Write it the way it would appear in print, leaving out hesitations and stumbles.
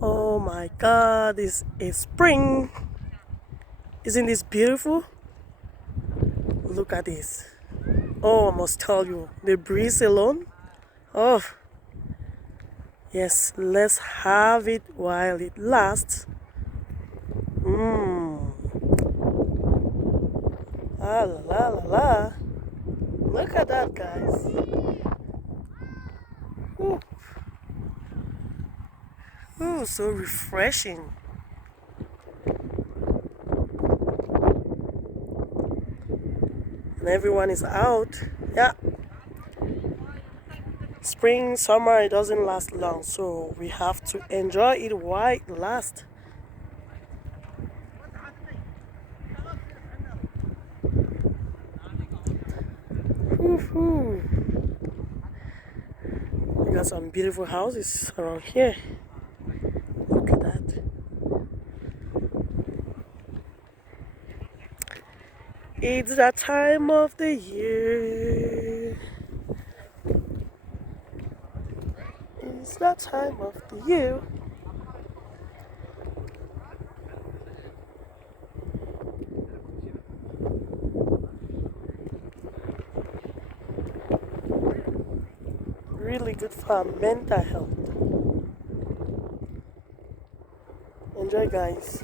Oh my god, this is spring. Isn't this beautiful? Look at this. Oh, I must tell you, the breeze alone. Oh, yes, let's have it while it lasts. Mmm. Ah la la la la. Look at that, guys. Ooh, ooh, so refreshing. And everyone is out. Yeah, spring, summer, it doesn't last long, so we have to enjoy it while it lasts. Woohoo! We got some beautiful houses around here. Look at that. It's that time of the year. It's that time of the year. Really good for our mental health. Enjoy, guys.